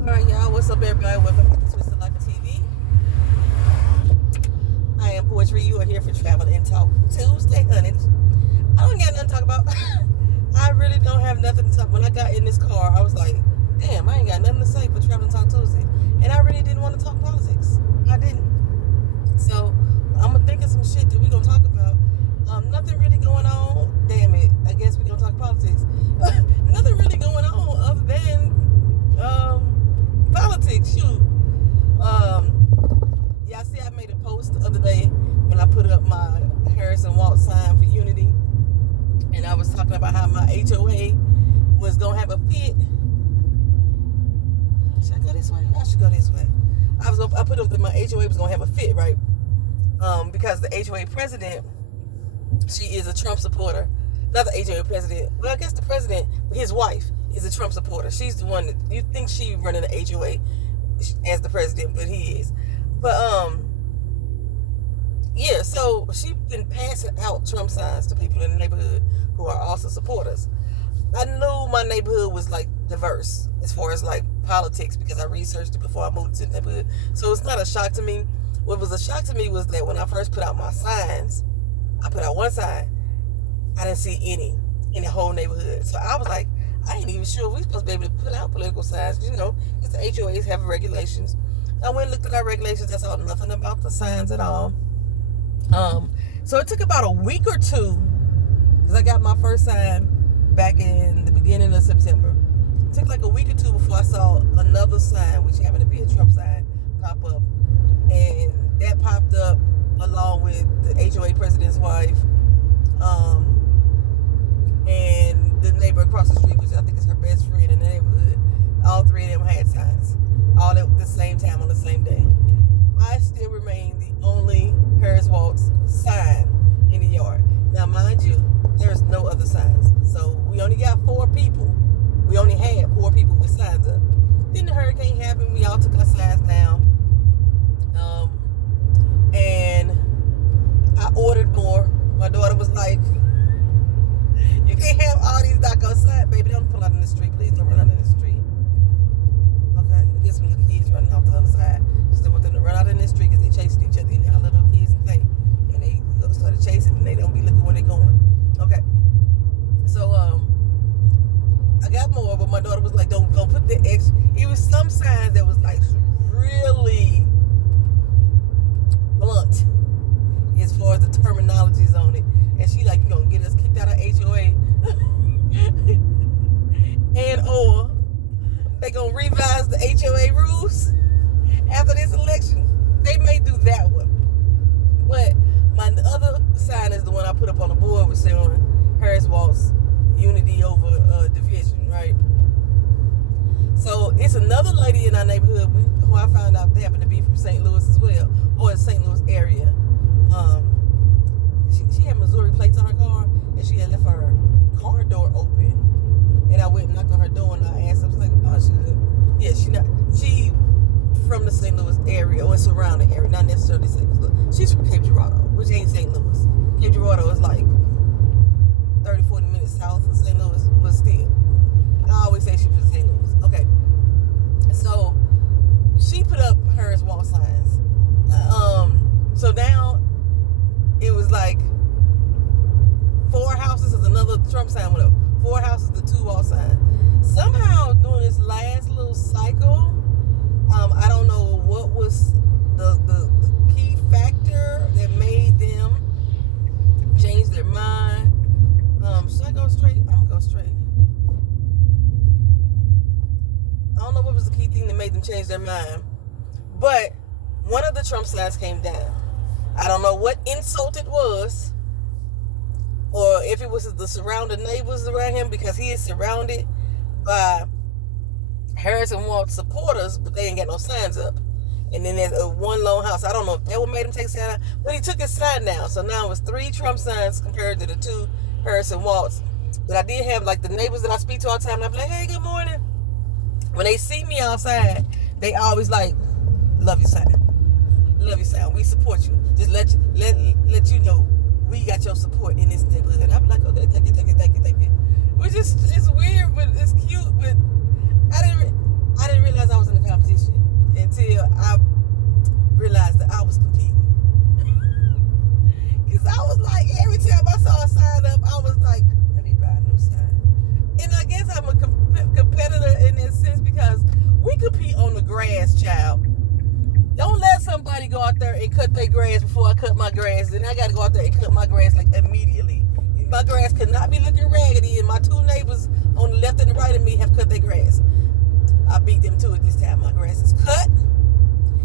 Alright, y'all, what's up, everybody? Welcome back to Twisted Life of TV. I am Poetry. You are here for Travel and Talk Tuesday, honey. I don't got nothing to talk about. I really don't have nothing to talk. When I got in this car, I was like, damn, I ain't got nothing to say for Travel and Talk Tuesday. And I really didn't want to talk politics. I didn't. So, I'm going to think of some shit that we're going to talk about. Nothing really going on. Damn it. I guess we're going to talk politics. Nothing really going on other than politics. Shoot. Yeah, I see I made a post the other day when I put up my Harrison Waltz sign for unity. And I was talking about how my HOA was going to have a fit. Should I go this way? I should go this way. I put up that my HOA was going to have a fit, right? Because the HOA president, she is a Trump supporter. Not the HOA president. Well, I guess the president, his wife, is a Trump supporter. She's the one that you think she running the HOA as the president, but he is. But yeah. So she's been passing out Trump signs to people in the neighborhood who are also supporters. I knew my neighborhood was like diverse as far as like politics because I researched it before I moved to the neighborhood. So it's not a shock to me. What was a shock to me was that when I first put out my signs, I put out one sign. I didn't see any in the whole neighborhood. So I was like, I ain't even sure we're supposed to be able to put out political signs. You know, because the HOAs have regulations. I went and looked at our regulations. I saw nothing about the signs at all. So it took about a week or two because I got my first sign back in the beginning of September. It took like a week or two before I saw another sign, which happened to be a Trump sign, pop up. And that popped up along with the HOA president's wife, and the neighbor across the street, which I think is her best friend in the neighborhood. All three of them had signs, all at the same time on the same day. I still remain the only Harris Waltz sign in the yard. Now, mind you, there's no other signs. So we only got 4 people. We only had 4 people with signs up. Then the hurricane happened. We all took our signs down. And I ordered more. My daughter was like, you can't have all these doggone signs. Baby, don't pull out in the street. Please don't run out in the street. Okay, I guess some little kids running off the other side. Just didn't want them to run out in the street because they chasing each other. You know how little kids play. And they started chasing and they don't be looking where they're going. Okay. So, I got more, but my daughter was like, don't put the extra. It was some signs that was like really blunt as far as the terminologies on it. And she like, you gonna get us kicked out of HOA. And or they gonna revise the HOA rules after this election. They may do that one. But my other sign is the one I put up on the board with saying Harris Waltz unity over division, right? So it's another lady in our neighborhood who I found out they happen to be from St. Louis as well, or the St. Louis area. She had Missouri plates on her car, and she had left her car door open. And I went and knocked on her door, and I asked, I was like, oh, she from the St. Louis area, or surrounding area, not necessarily St. Louis. She's from Cape Girardeau, which ain't St. Louis. Cape Girardeau is like 30, 40 minutes south of St. Louis, but still. I always say she's from St. Louis. Okay. So, she put up Harris Wall signs. So now, it was like 4 houses is another Trump sign went up. 4 houses, the 2 wall sign. Somehow, during this last little cycle, I don't know what was the key factor that made them change their mind. Should I go straight? I'm gonna go straight. I don't know what was the key thing that made them change their mind, but one of the Trump signs came down. I don't know what insult it was, or if it was the surrounding neighbors around him, because he is surrounded by Harrison Waltz supporters, but they ain't got no signs up. And then there's one lone house. I don't know if that what made him take his sign out, but he took his sign down. So now it was 3 Trump signs compared to the 2 Harrison Waltz. But I did have like the neighbors that I speak to all the time, and I'm like, hey, good morning. When they see me outside, they always like, love your sign. Love your sign. We support you. Just let you know we got your support in this neighborhood. I'm like, okay, thank you. Which is it's weird, but it's cute. But I didn't realize I was in go out there and cut their grass before I cut my grass. Then I got to go out there and cut my grass like immediately. My grass could not be looking raggedy, and my two neighbors on the left and the right of me have cut their grass. I beat them to it this time. My grass is cut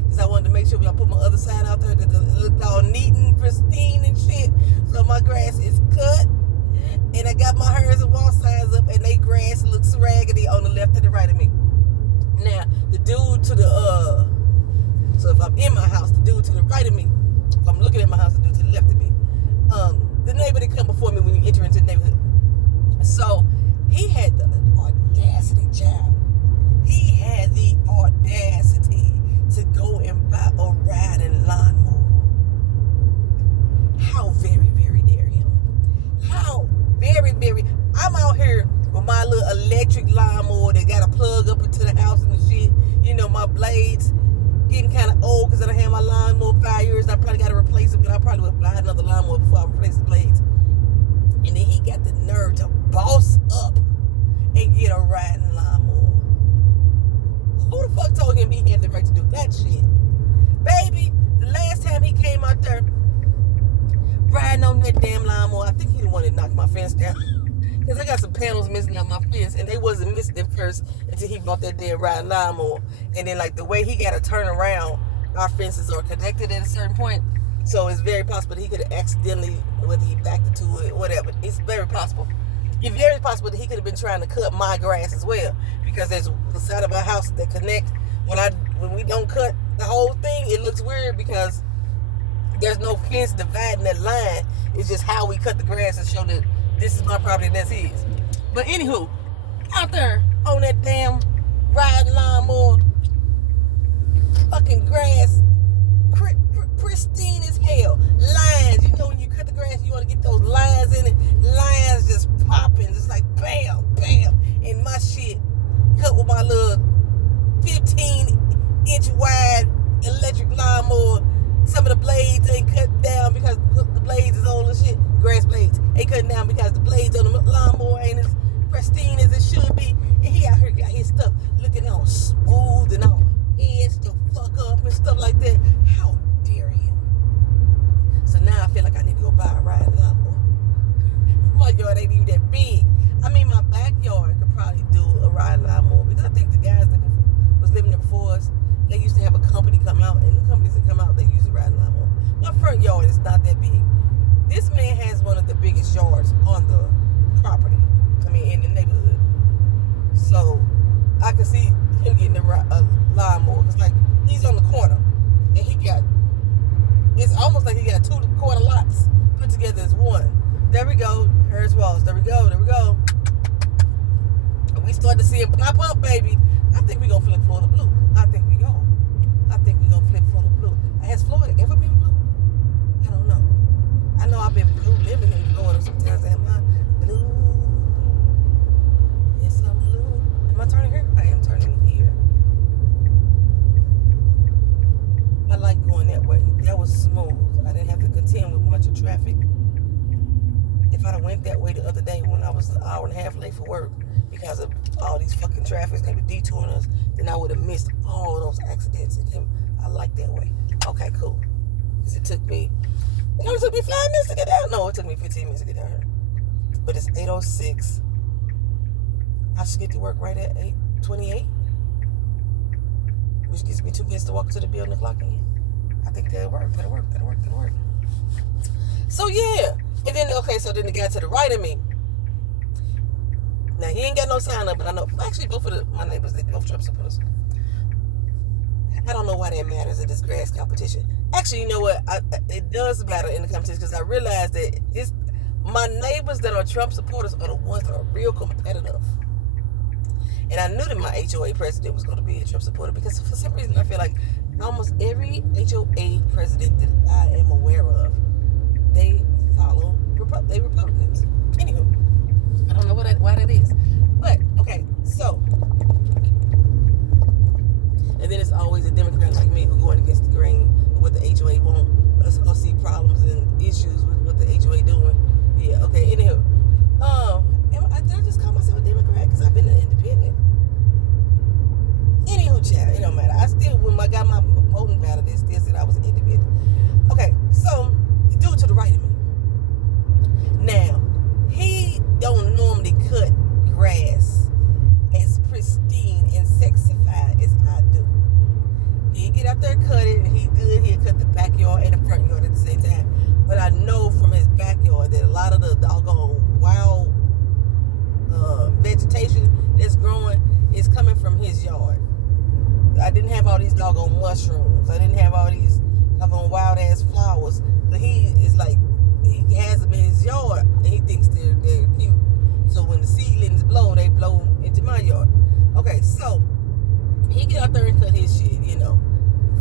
because I wanted to make sure when I put my other side out there that it looked all neat and pristine and shit. So my grass is cut, and I got my hers and wall sides up, and they grass looks raggedy on the left and the right of me. Now the dude to the so if I'm in my house, the dude to the right of me. If I'm looking at my house, the dude to the left of me. The neighbor that come before me when you enter into the neighborhood. So he had the audacity, child. He had the audacity to go and buy a riding lawnmower. How very, very dare him? How very, very. I'm out here with my little electric lawnmower that got a plug up into the house and the shit. You know, my blades getting kind of old because I done had my lawnmower 5 years. I probably got to replace them, but I probably would buy another lawnmower before I replace the blades. And then he got the nerve to boss up and get a riding lawnmower. Who the fuck told him he had the right to do that shit? Baby, the last time he came out there riding on that damn lawnmower, I think he the one that knocked my fence down. Because I got some panels missing out my fence, and they wasn't missing at first until he bought that damn riding lawnmower. And then, like, the way he got to turn around, our fences are connected at a certain point. So it's very possible that he could have accidentally, whether he backed into it, whatever. It's very possible. It's very possible that he could have been trying to cut my grass as well. Because there's the side of our house that connect. When we don't cut the whole thing, it looks weird because there's no fence dividing that line. It's just how we cut the grass and show that this is my property and that's his. But anywho, out there on that damn riding lawnmower, fucking grass, pristine as hell. Lines, you know when you cut the grass, you want to get those lines in it. Lines just popping, just like bam, bam. And my shit cut with my little 15-inch wide electric lawnmower. Some of the blades ain't cut down because the blades is old and shit. Grass blades ain't cut down because the blades on the lawnmower ain't as pristine as it should be. And he out here got his stuff looking all smooth and all edged to fuck up and stuff like that. How dare him? So now I feel like I need to go buy a riding lawnmower. My yard ain't even that big. I mean, my backyard could probably do a riding lawnmower because I think the guys that was living there before us, they used to have a company come out, and the companies that come out, they use a riding lawnmower. My front yard is not that big. This man has one of the biggest yards on the property. I mean, in the neighborhood. So I can see him getting a lawnmower. It's like he's on the corner, and it's almost like he got 2 corner lots put together as one. There we go. Here's walls. There we go. There we go. And we start to see him pop up, baby. I think we're gonna flip Florida blue. I think we're gonna flip Florida blue. Has Florida ever been blue? I don't know. I know I've been blue living in Florida sometimes. Am I blue? Yes, I'm blue. Am I turning here? I am turning here. I like going that way. That was smooth. I didn't have to contend with much of traffic. If I'd have went that way the other day when I was an hour and a half late for work because of all these fucking traffics, they were detouring us, then I would have missed all those accidents. I like that way. Okay, cool. Because it took me 5 minutes to get down. No, it took me 15 minutes to get down here. But it's 8:06. I should get to work right at 8:28, which gives me 2 minutes to walk to the building and clock in. I think that'll work. That'll work. So yeah. And then, so then the guy to the right of me. Now, he ain't got no sign up, but I know, actually, both of my neighbors, they both Trump supporters. I don't know why that matters in this grass competition. Actually, you know what? It does matter in the competition because I realized that my neighbors that are Trump supporters are the ones that are real competitive. And I knew that my HOA president was going to be a Trump supporter because for some reason I feel like almost every HOA president that I am aware of, they follow Republicans. Anywho, I don't know why that is. But, okay, so. And then it's always a Democrat like me who going against the grain of what the HOA want. I'll see problems and issues with what the HOA doing. Yeah, okay, anywho. Did I just call myself a Democrat? Because I've been an independent. Anywho, chat, it don't don't matter. I still, when I got my voting ballot, they still said I was an independent. Okay, so the dude to the right of me. Now, he don't normally cut grass as pristine and sexified as I do. He get out there and cut it, and he good. He'll cut the backyard and the front yard at the same time. But I know from his backyard that a lot of the doggone wild vegetation that's growing is coming from his yard. I didn't have all these doggone mushrooms. I didn't have all these doggone wild ass flowers. But he is like, he has them in his yard, and he thinks they're cute. So when the seedlings blow, they blow into my yard. Okay, so he get out there and cut his shit,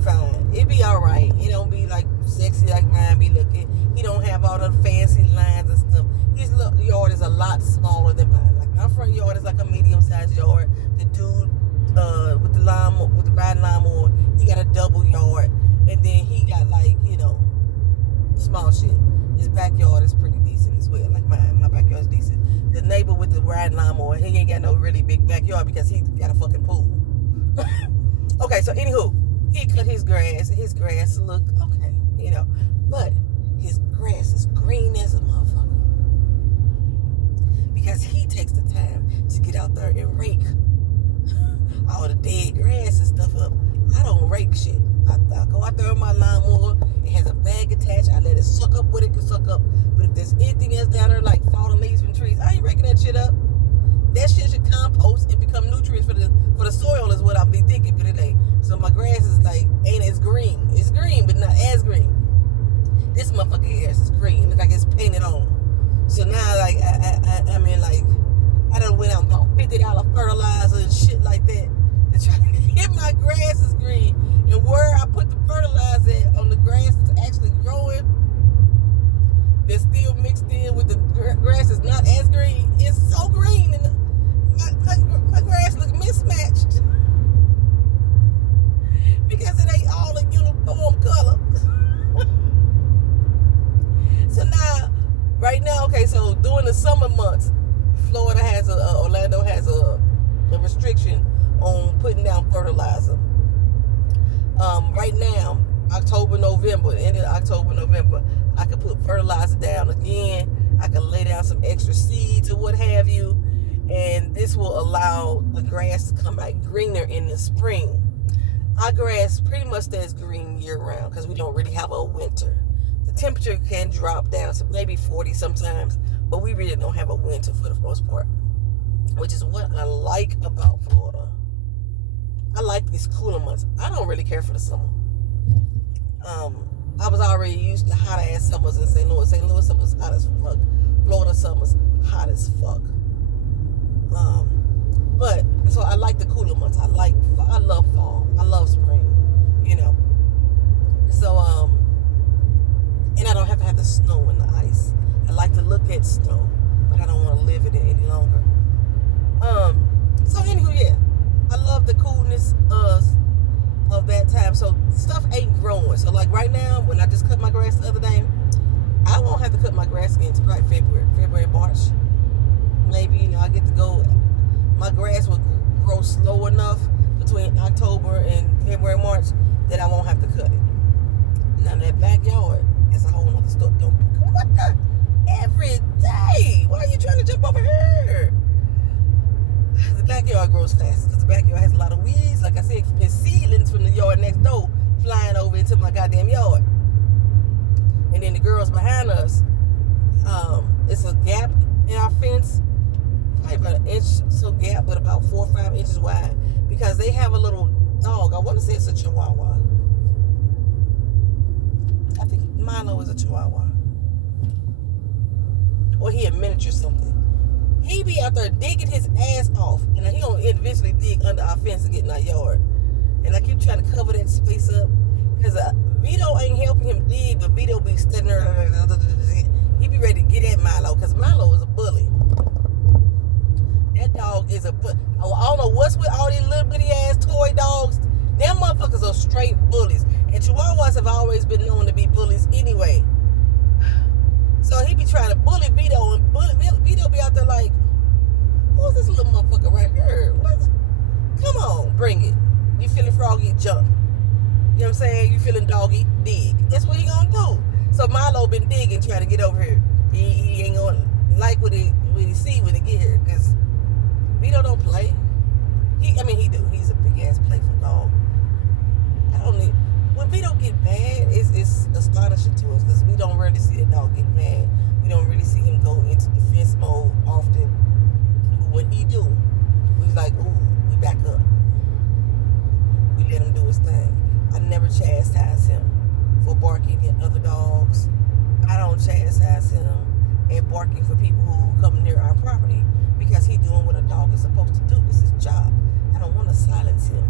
fine. It be all right. It don't be like sexy like mine be looking. He don't have all the fancy lines and stuff. His yard is a lot smaller than mine. Like my front yard is like a medium-sized yard. The dude with the riding lawnmower, he got a double yard, and then he got like small shit. His backyard is pretty decent as well. Like mine, my backyard is decent. The neighbor with the riding lawnmower, he ain't got no really big backyard because he got a fucking pool. Okay, so anywho, he cut his grass, and his grass looked okay, but his grass is green as a motherfucker because he takes the time to get out there and rake all the dead grass and stuff up. I don't rake shit. I go out there with my lawnmower. It has a bag attached. I let it suck up what it can suck up. But if there's anything else down there, like fallen leaves from trees, I ain't raking that shit up. That shit should compost and become nutrients for the soil is what I'll be thinking for today. So my grass is like, ain't as green. It's green, but not as green. This motherfucking grass is green. Look like it's painted on. So now, like, I mean, like, I done went out and bought $50 fertilizer and shit like that to try to get my grass is green. And where I put the fertilizer at on the grass that's actually growing, that's still mixed in with the grass is not as green. It's so green, and my grass looks mismatched because it ain't all a uniform color. So now, right now, okay, so during the summer months, Florida has Orlando has a restriction on putting down fertilizer. Right now, October, November, end of October, November, I can put fertilizer down again. I can lay down some extra seeds or what have you, and this will allow the grass to come back greener in the spring. Our grass pretty much stays green year round because we don't really have a winter. The temperature can drop down to maybe 40 sometimes, but we really don't have a winter for the most part, which is what I like about Florida. I like these cooler months. I don't really care for the summer. I was already used to hot ass summers in St. Louis. St. Louis summer's hot as fuck. Florida summer's hot as fuck. But so I like the cooler months. I love fall. I love spring. So and I don't have to have the snow and the ice. I like to look at snow, but I don't want to live in it any longer. So anywho, yeah, I love the coolness of that time. So stuff ain't growing. So like right now, when I just cut my grass the other day, I won't have to cut my grass again until like February, March. Maybe I get to go. My grass will grow slow enough between October and February, March that I won't have to cut it. Now that backyard is a whole other story. What the? Every day. Why are you trying to jump over here? The backyard grows fast because the backyard has a lot of weeds. Like I said, there's seedlings from the yard next door flying over into my goddamn yard. And then the girls behind us, it's a gap in our fence, probably about an inch so gap, but about 4 or 5 inches wide, because they have a little dog. I want to say it's a Chihuahua. I think Milo is a Chihuahua, or he a miniature something. He be out there digging his ass off, and he gonna eventually dig under our fence to get in our yard. And I keep trying to cover that space up, because Vito ain't helping him dig, but Vito be standing there. He be ready to get at Milo, because Milo is a bully. That dog is a bully. I don't know what's with all these little bitty ass toy dogs. Them motherfuckers are straight bullies. And Chihuahuas have always been known to be bullies anyway. So he be trying to bully Vito, and Vito be out there like, who's this little motherfucker right here? What? Come on, bring it. You feeling froggy, jump. You know what I'm saying? You feeling doggy, dig. That's what he gonna do. So Milo been digging, trying to get over here. He ain't gonna like what he see when he get here, because Vito don't play. He do. He's a big ass playful dog. I don't need. When Vito get mad, it's astonishing to us, because we don't really see the dog get mad. We don't really see him go into defense mode often. But when he do, we like, ooh, we back up. We let him do his thing. I never chastise him for barking at other dogs. I don't chastise him and barking for people who come near our property, because he's doing what a dog is supposed to do. It's his job. I don't want to silence him.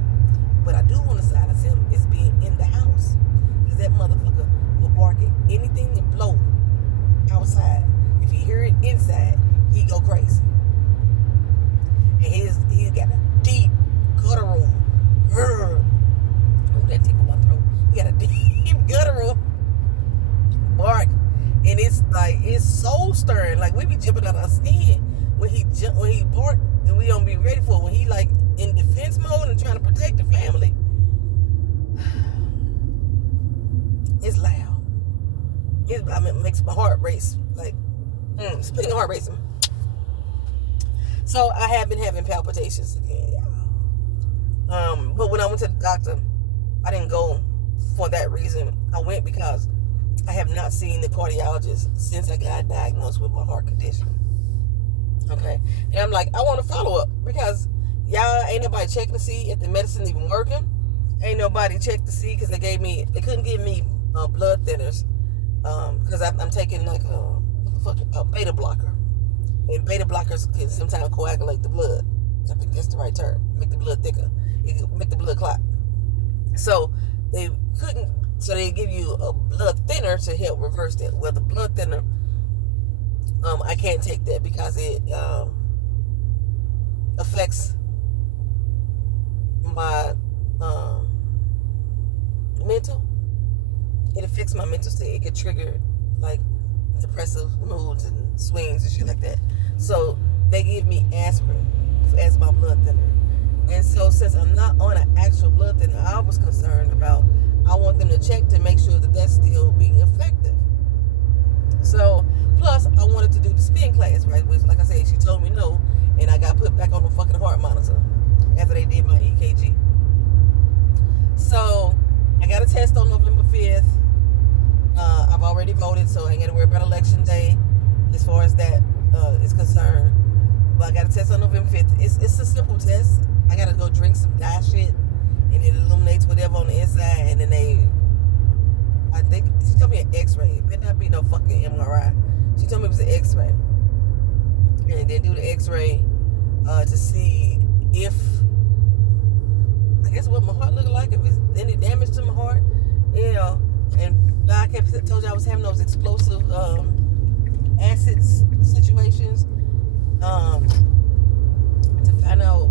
But I do want to silence him is being in the house. Because that motherfucker will bark at anything that blow outside. If he hear it inside, he go crazy. And he's got a deep guttural. Oh, that tickled my throat. He got a deep guttural bark. And it's like, it's soul stirring. Like, we be jumping out our skin when he bark, and we don't be ready for it. When he like in defense mode and trying to protect the family, it's loud. It makes my heart race. Like, speaking of heart racing, so I have been having palpitations again, y'all. But when I went to the doctor, I didn't go for that reason. I went because I have not seen the cardiologist since I got diagnosed with my heart condition. Okay, and I'm like, I want to follow up, because y'all ain't nobody checking to see if the medicine even working. Ain't nobody checked to see, because they couldn't give me blood thinners, because I'm taking like a beta blocker, and beta blockers can sometimes coagulate the blood. I think that's the right term. Make the blood thicker. It can make the blood clot. So they couldn't. So they give you a blood thinner to help reverse that. Well, the blood thinner, I can't take that because it affects my mental. It affects my mental state. It could trigger like depressive moods and swings and shit like that. So they give me aspirin as my blood thinner. And so since I'm not on an actual blood thinner, I was concerned about, I want them to check to make sure that that's still being effective. So, plus, I wanted to do the spin class, right? Which, like I said, she told me no, and I got put back on the fucking heart monitor after they did my EKG. So, I got a test on November 5th. I've already voted, so I ain't got to worry about election day as far as that is concerned. But I got a test on November 5th. It's a simple test. I got to go drink some dye shit, and it illuminates whatever on the inside, and then I think, she told me an x-ray. It better not be no fucking MRI. She told me it was an x-ray. And then do the x-ray to see if, I guess, what my heart looked like, if there's any damage to my heart. You know, and I told you I was having those explosive acids situations. To find out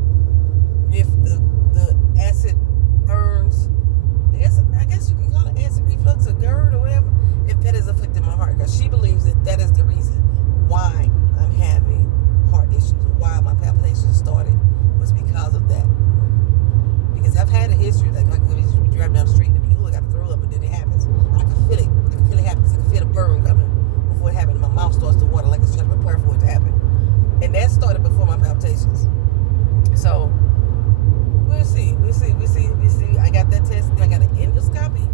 if the acid burns, I guess you can call it acid reflux or GERD or whatever, if that is affecting my heart, because she believes that is the reason why I'm having heart issues, why my palpitations started, was because of that. Because I've had a history, like you drive down the street and I got to throw up, and then it happens. I can feel it. I can feel it happen. I can feel the burn coming before it happened. My mouth starts to water like it's trying to prepare for it to happen. And that started before my palpitations. So we'll see. I got that test. I got an endoscopy.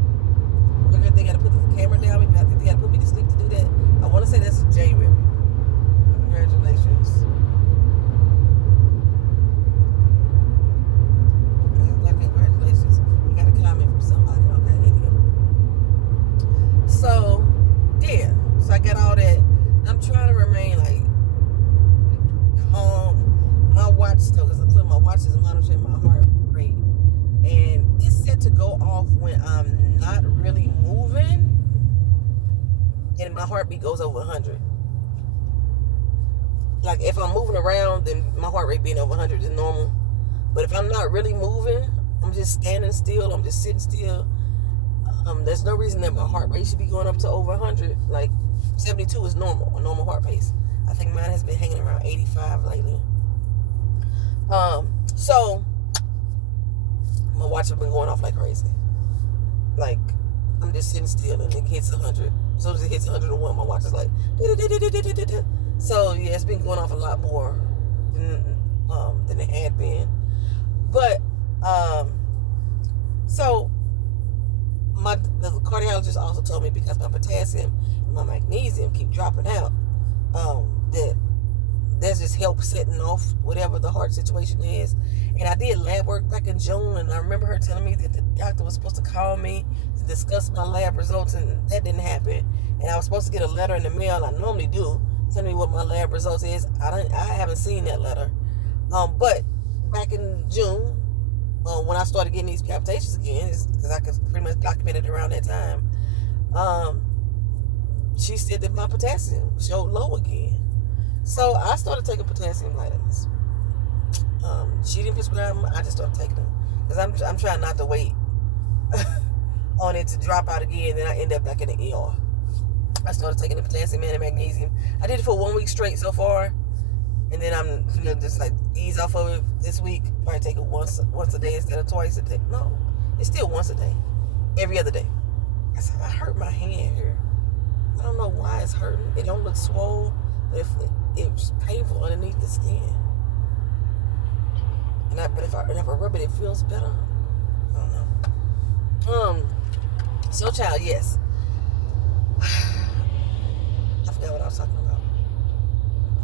They got to put the camera down. I think they got to put me to sleep to do that. I want to say that's in January. Congratulations. Congratulations. I got a comment from somebody. Okay, anyway. So, yeah. So I got all that. I'm trying to remain like calm. My watch still, because I'm putting my watch is monitoring my heart rate, and it's set to go off when I'm not really moving, and my heartbeat goes over 100. Like, if I'm moving around, then my heart rate being over 100 is normal. But if I'm not really moving, I'm just standing still, I'm just sitting still, there's no reason that my heart rate should be going up to over 100. Like, 72 is normal, a normal heart pace. I think mine has been hanging around 85 lately. So my watch have been going off like crazy. Like, I'm just sitting still and it hits 100. As soon as it hits 101, my watch is like, so yeah, it's been going off a lot more than it had been. But so the cardiologist also told me, because my potassium and my magnesium keep dropping out, that's just help setting off whatever the heart situation is. And I did lab work back in June, and I remember her telling me that the doctor was supposed to call me to discuss my lab results, and that didn't happen. And I was supposed to get a letter in the mail. I normally do, telling me what my lab results is. I haven't seen that letter. But back in June, when I started getting these palpitations again, because I could pretty much document it around that time, she said that my potassium showed low again. So I started taking potassium vitamins. She didn't prescribe them. I just started taking them because I'm trying not to wait on it to drop out again. Then I end up back in the ER. I started taking the potassium and the magnesium. I did it for 1 week straight so far, and then I'm gonna just like ease off of it this week. Probably take it once a day instead of twice a day. No, it's still once a day, every other day. I hurt my hand here. I don't know why it's hurting. It don't look swole, but it's painful underneath the skin. But if I rub it, it feels better. I don't know. So child, yes. I forgot what I was talking about.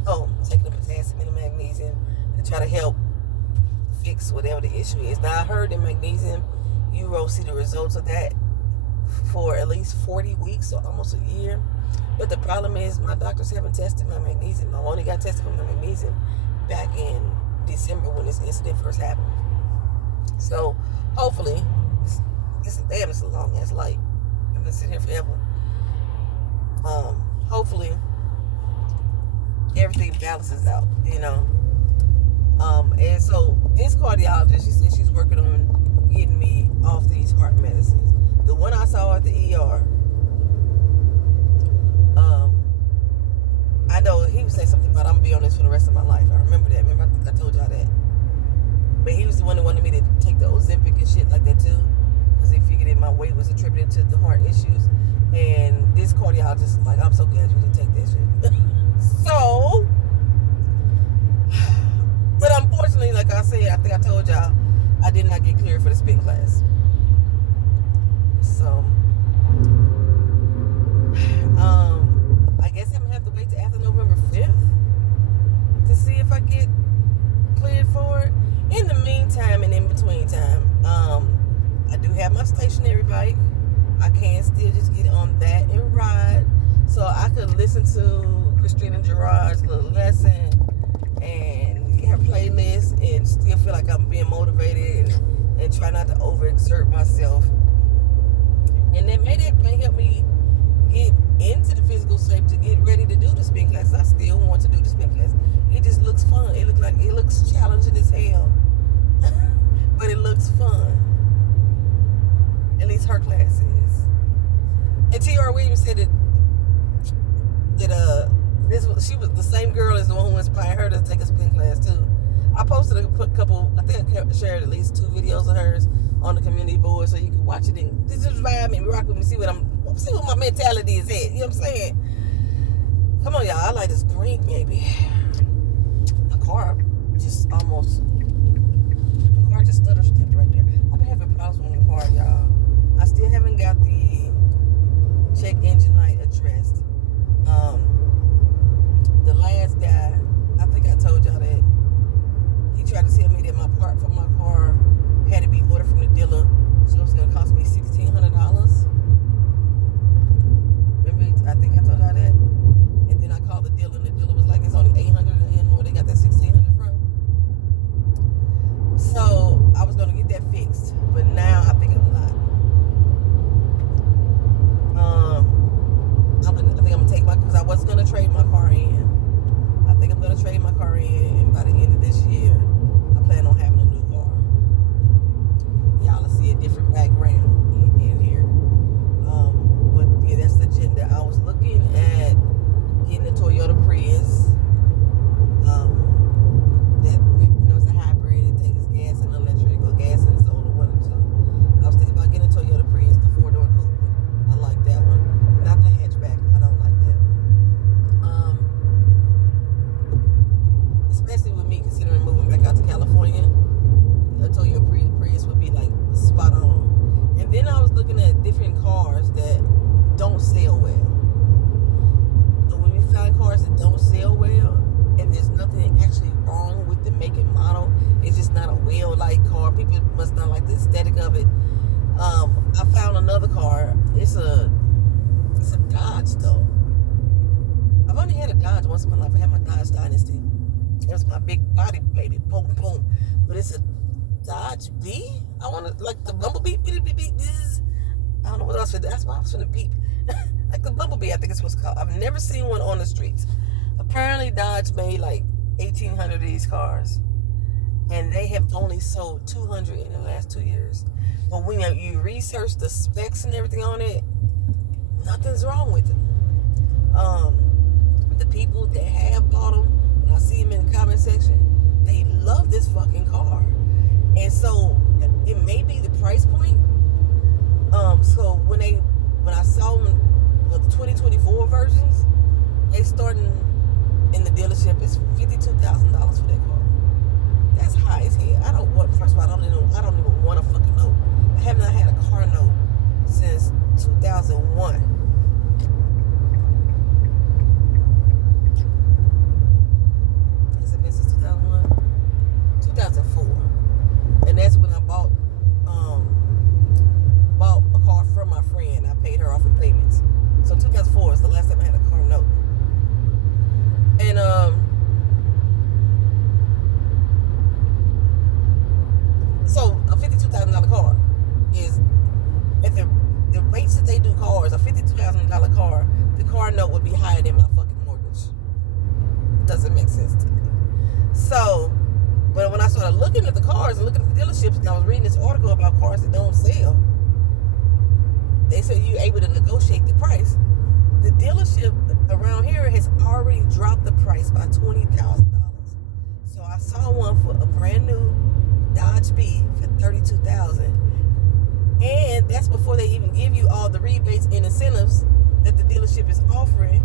Oh, taking the potassium and the magnesium to try to help fix whatever the issue is. Now I heard in magnesium, you will see the results of that for at least 40 weeks or almost a year. But the problem is my doctors haven't tested my magnesium. I only got tested for my magnesium back in December when this incident first happened. So hopefully, it's a long ass light. I've been sitting here forever. Hopefully everything balances out, you know. And so this cardiologist, she said she's working on getting me off these heart medicines. The one I saw at the ER, I know he was saying something about I'm gonna be on this for the rest of my life. I remember that. Remember, I think I told y'all that. But he was the one that wanted me to take the Ozempic and shit like that too, because he figured that my weight was attributed to the heart issues. And this cardiologist is like, I'm so glad you didn't take that shit. So, but unfortunately, like I said, I think I told y'all, I did not get cleared for the spin class. So, I guess I'm gonna have to wait till after November 5th to see if I get cleared for it. In the meantime and in between time, I do have my stationary bike. I can still just get on that and ride, so I could listen to Christina Gerard's little lesson and her playlist and still feel like I'm being motivated and try not to overexert myself. And then maybe that may help me get into the physical shape to get ready to do the spin class. I still want to do the spin class. It just looks fun. It looks challenging as hell, but it looks fun. At least her class is. And T.R. Williams said that she was the same girl as the one who inspired her to take a spin class too. I posted a couple. I think I shared at least 2 videos of hers on the community board, so you can watch it and just vibe me, rock with me, see what my mentality is at. You know what I'm saying? Come on, y'all. I like this green, baby. The car just stutter stepped right there. I've been having problems with the car, y'all. I still haven't got the check engine light addressed. The last guy, I think I told y'all that he tried to tell me that my part for my car had to be ordered from the dealer, so it was going to cost me $1,600. Remember, I think I told y'all that. And then I called the dealer, and the dealer was like, "It's only $800." And you know where they got that $1,600 from? So I was going to get that fixed, but now I think I'm not. I think I'm gonna take because I was gonna trade my car in. I think I'm gonna trade my car in, and by the end of this year, I plan on having a new car. Y'all will see a different background, and different cars that don't sell well. And when you find cars that don't sell well, and there's nothing actually wrong with the make and model, it's just not a well-liked car. People must not like the aesthetic of it. I found another car. It's a Dodge though. I've only had a Dodge once in my life. I had my Dodge Dynasty. It was my big body baby. Boom, boom. But it's a Dodge B. I want to, like the Bumblebee. I don't know what else. That's why I was going to beep. Like the Bumblebee, I think it's what's called. I've never seen one on the streets. Apparently, Dodge made like 1,800 of these cars. And they have only sold 200 in the last 2 years. But when you research the specs and everything on it, nothing's wrong with them. The people that have bought them, and I see them in the comment section, they love this fucking car. And so it may be the price point. So when I saw them, the 2024 versions, they starting in the dealership is $52,000 for that car. That's high as hell. First of all, I don't even want a fucking note. I have not had a car note since 2001. Has it been since 2001? 2004. And that's when I bought a car from my friend. I paid her off in payments. So 2004 is the last time I had a car note. And so a $52,000 car is, at the rates that they do cars, a $52,000 car, the car note would be higher than my fucking mortgage. Doesn't make sense to me. So, but when I started looking at the cars and looking at the dealerships, and I was reading this article about cars that don't sell, they said you're able to negotiate the price. The dealership around here has already dropped the price by $20,000. So I saw one for a brand new Dodge B for $32,000, and that's before they even give you all the rebates and incentives that the dealership is offering,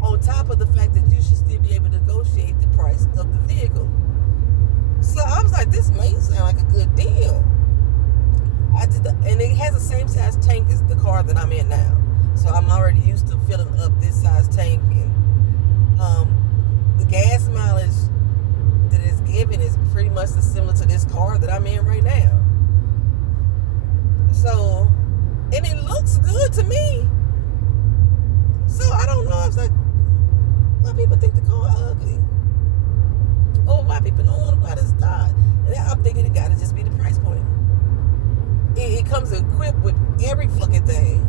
on top of the fact that you should still be able to negotiate the price of the vehicle. So I was like, this may sound like a good deal. And it has the same size tank as the car that I'm in now, so I'm already used to filling up this size tank. And the gas mileage that it's given is pretty much similar to this car that I'm in right now. So, and it looks good to me. So I don't know. It's like, why people think the car ugly, or why people don't want to buy this Dodge. And I'm thinking it gotta just be the price point. It comes equipped with every fucking thing.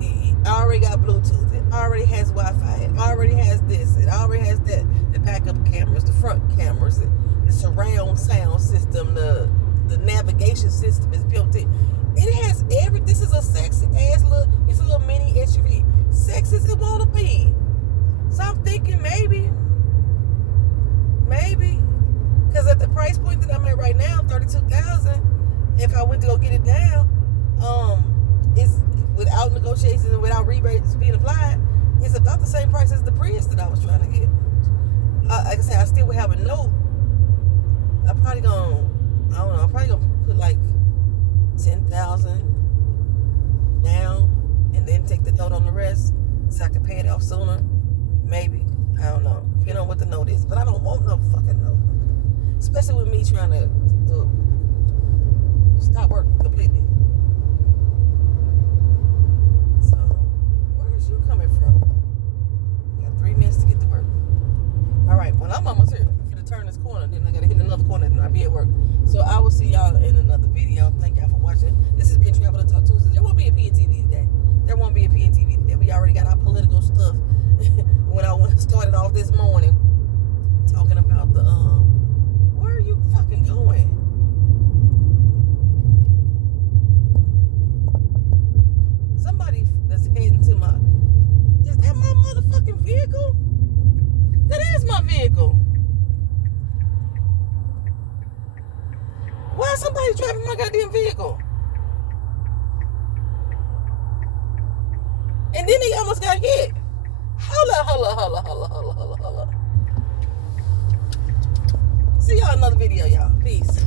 It already got Bluetooth. It already has Wi-Fi. It already has this. It already has that. The backup cameras, the front cameras, the surround sound system, the navigation system is built in. It has this is a sexy ass it's a little mini SUV. Sexy as it wanna be. So I'm thinking maybe, because at the price point that I'm at right now, $32,000, if I went to go get it down, it's without negotiations and without rebates being applied, it's about the same price as the Prius that I was trying to get. Like I said, I still would have a note. I'm probably gonna put like $10,000 down and then take the note on the rest so I can pay it off sooner. Maybe. I don't know. Depending on what the note is. But I don't want no fucking note. Especially with me trying to stop working completely. So, where's you coming from? You got 3 minutes to get to work. Alright, well, I'm almost here. I'm going to turn this corner, then I got to hit another corner, and I'll be at work. So, I will see y'all in another video. Thank y'all for watching. This has been Travel and Talk Tuesday. There won't be a PNTV today. We already got our political stuff. When I started off this morning, talking about the, where are you fucking going? Somebody that's heading to is that my motherfucking vehicle? That is my vehicle. Why is somebody driving my goddamn vehicle? And then they almost got hit. Holla. See y'all in another video, y'all. Peace.